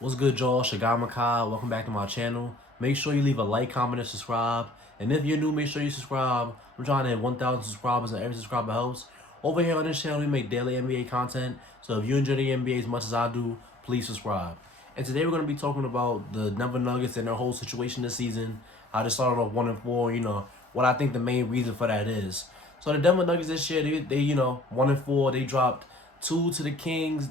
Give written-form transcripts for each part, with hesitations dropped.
What's good, y'all? Shagar Makai. Welcome back to my channel. Make sure you leave a like, comment, and subscribe. And if you're new, make sure you subscribe. I'm trying to hit 1,000 subscribers, and every subscriber helps. Over here on this channel, we make daily NBA content. So if you enjoy the NBA as much as I do, please subscribe. And today we're going to be talking about the Denver Nuggets and their whole situation this season. How they started off 1-4. What I think the main reason for that is. So the Denver Nuggets this year, they 1-4. They dropped 2 to the Kings.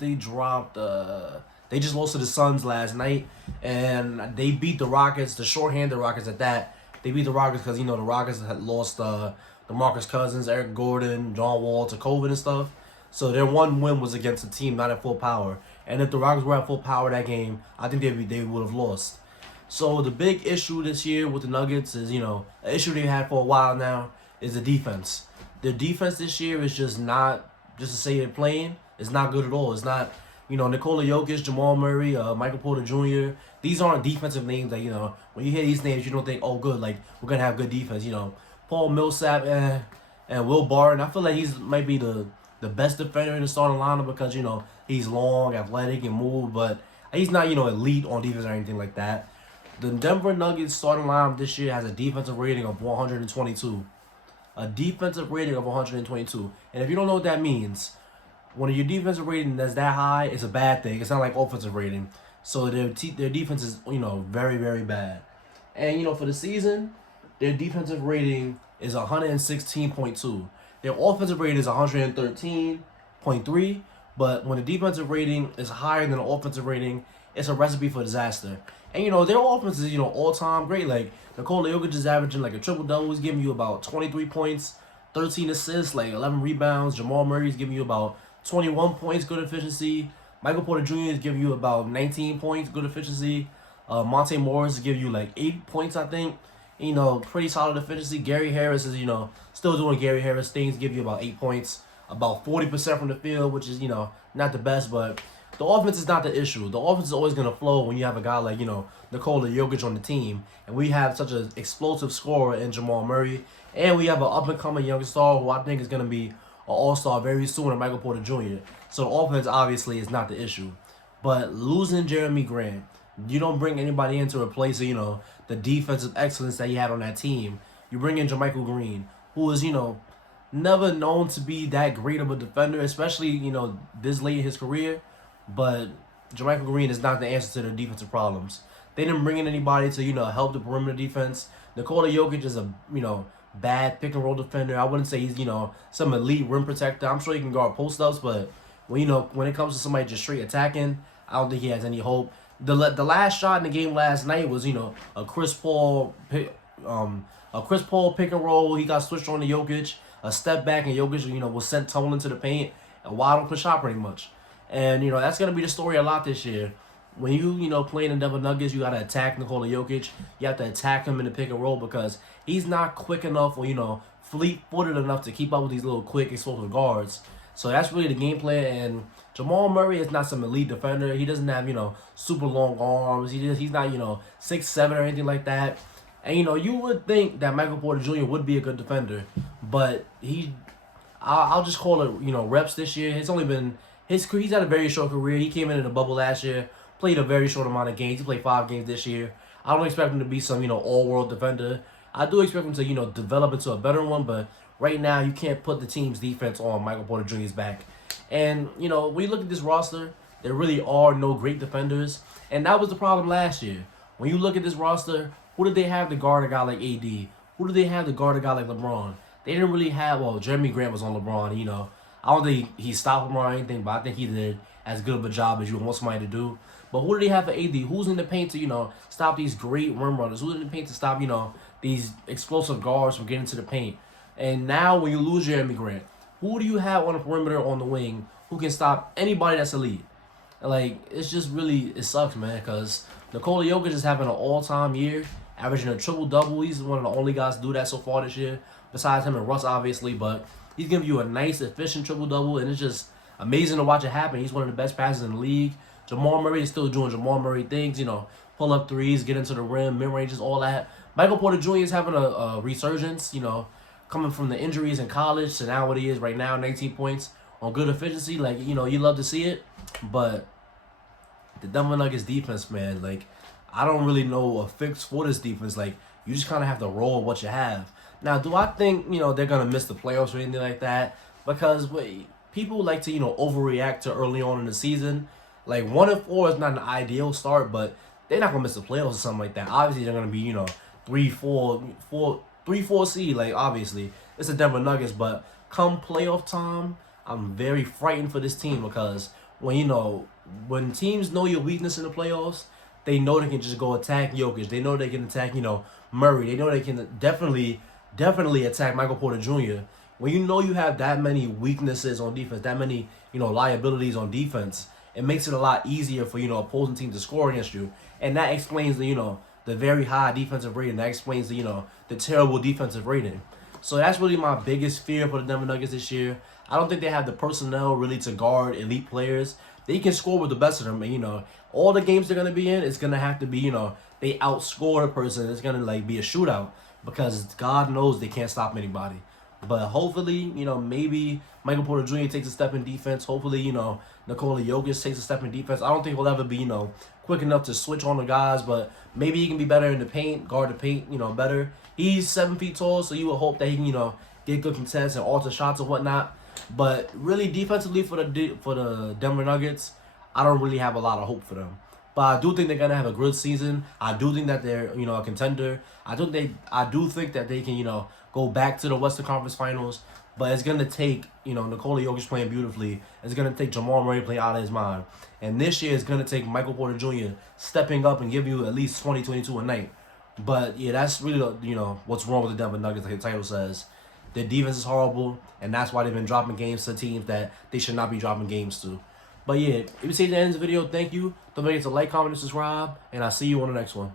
They just lost to the Suns last night, and they beat the Rockets, the shorthanded Rockets at that. They beat the Rockets because, the Rockets had lost the Marcus Cousins, Eric Gordon, John Wall to COVID and stuff. So their one win was against a team not at full power. And if the Rockets were at full power that game, I think they would have lost. So the big issue this year with the Nuggets is, an issue they've had for a while now, is the defense. Their defense this year is just not, just to say they're playing, it's not good at all. It's not, Nikola Jokic, Jamal Murray, Michael Porter Jr. These aren't defensive names that, when you hear these names, you don't think, oh, good, like, we're going to have good defense. Paul Millsap and Will Barton, I feel like he's might be the best defender in the starting lineup because, he's long, athletic, and move, but he's not, elite on defense or anything like that. The Denver Nuggets starting lineup this year has a defensive rating of 122. A defensive rating of 122. And if you don't know what that means, when your defensive rating that's that high, it's a bad thing. It's not like offensive rating. So their defense is, very, very bad. And, for the season, their defensive rating is 116.2. Their offensive rating is 113.3. But when the defensive rating is higher than the offensive rating, it's a recipe for disaster. And, their offense is, all-time great. Like, Nikola Jokic is averaging, like, a triple-double. He's giving you about 23 points, 13 assists, like, 11 rebounds. Jamal Murray is giving you about 21 points, good efficiency. Michael Porter Jr. is giving you about 19 points, good efficiency. Monte Morris is giving you, like, 8 points, I think. Pretty solid efficiency. Gary Harris is, still doing Gary Harris things, give you about 8 points. About 40% from the field, which is, not the best, but the offense is not the issue. The offense is always going to flow when you have a guy like, Nikola Jokic on the team. And we have such an explosive scorer in Jamal Murray. And we have an up-and-coming young star who I think is going to be an all-star very soon, in Michael Porter Jr. So the offense, obviously, is not the issue. But losing Jeremy Grant, you don't bring anybody in to replace, the defensive excellence that you had on that team. You bring in JaMychal Green, who is, never known to be that great of a defender, especially, this late in his career. But JaMychal Green is not the answer to their defensive problems. They didn't bring in anybody to, help the perimeter defense. Nikola Jokic is a, bad pick-and-roll defender. I wouldn't say he's, some elite rim protector. I'm sure he can guard post-ups, but when it comes to somebody just straight attacking, I don't think he has any hope. The last shot in the game last night was, a Chris Paul pick and roll. He got switched on to Jokic, a step back, and Jokic, was sent tumbling to the paint, a wide open shot pretty much. And, that's going to be the story a lot this year. When you, playing the Denver Nuggets, you got to attack Nikola Jokic. You have to attack him in the pick and roll because he's not quick enough or, fleet-footed enough to keep up with these little quick, explosive guards. So that's really the game plan. And Jamal Murray is not some elite defender. He doesn't have, super long arms. He's not, 6'7" or anything like that. And, you would think that Michael Porter Jr. would be a good defender. But I'll just call it, reps this year. He's had a very short career. He came in the bubble last year, played a very short amount of games. He played 5 games this year. I don't expect him to be some, all-world defender. I do expect him to, develop into a better one, but right now you can't put the team's defense on Michael Porter Jr.'s back. And, when you look at this roster, there really are no great defenders. And that was the problem last year. When you look at this roster, who did they have to guard a guy like AD? Who did they have to guard a guy like LeBron? They didn't really have, Jeremy Grant was on LeBron, I don't think he stopped him or anything, but I think he did as good of a job as you want somebody to do. But who do they have for AD? Who's in the paint to, stop these great rim runners? Who's in the paint to stop, these explosive guards from getting to the paint? And now when you lose Jeremy Grant, who do you have on the perimeter on the wing who can stop anybody that's elite? Like, it's just really, it sucks, man, because Nikola Jokic is having an all-time year, averaging a triple-double. He's one of the only guys to do that so far this year, besides him and Russ, obviously, but he's giving you a nice, efficient triple-double, and it's just amazing to watch it happen. He's one of the best passers in the league. Jamal Murray is still doing Jamal Murray things, pull up threes, get into the rim, mid-ranges, all that. Michael Porter Jr. is having a resurgence, coming from the injuries in college to now what he is right now, 19 points on good efficiency. Like, you love to see it. But the Denver Nuggets defense, man, like, I don't really know a fix for this defense. Like, you just kind of have to roll with what you have. Now, do I think, they're going to miss the playoffs or anything like that? Because people like to, overreact to early on in the season. Like, 1-4 is not an ideal start, but they're not going to miss the playoffs or something like that. Obviously, they're going to be, 3-4 seed. Like, obviously, it's the Denver Nuggets, but come playoff time, I'm very frightened for this team because when teams know your weakness in the playoffs, they know they can just go attack Jokic. They know they can attack, Murray. They know they can definitely attack Michael Porter Jr. When you know you have that many weaknesses on defense, that many, liabilities on defense, it makes it a lot easier for, opposing teams to score against you. And that explains the very high defensive rating. That explains the terrible defensive rating. So that's really my biggest fear for the Denver Nuggets this year. I don't think they have the personnel really to guard elite players. They can score with the best of them. And, all the games they're going to be in, it's going to have to be, they outscore a person. It's going to, be a shootout because God knows they can't stop anybody. But hopefully, maybe Michael Porter Jr. takes a step in defense. Hopefully, Nikola Jokic takes a step in defense. I don't think he'll ever be, quick enough to switch on the guys, but maybe he can be better in the paint, guard the paint, better. He's 7 feet tall, so you would hope that he can, get good contests and alter shots and whatnot. But really, defensively for the Denver Nuggets, I don't really have a lot of hope for them. But I do think they're gonna have a good season. I do think that they're a contender. I do think that they can go back to the Western Conference Finals. But it's gonna take Nikola Jokic playing beautifully. It's gonna take Jamal Murray playing out of his mind. And this year it's gonna take Michael Porter Jr. stepping up and give you at least 20, 22 a night. But yeah, that's really what's wrong with the Denver Nuggets, like the title says. Their defense is horrible, and that's why they've been dropping games to teams that they should not be dropping games to. But yeah, if you see the end of the video, thank you. Don't forget to like, comment, and subscribe, and I'll see you on the next one.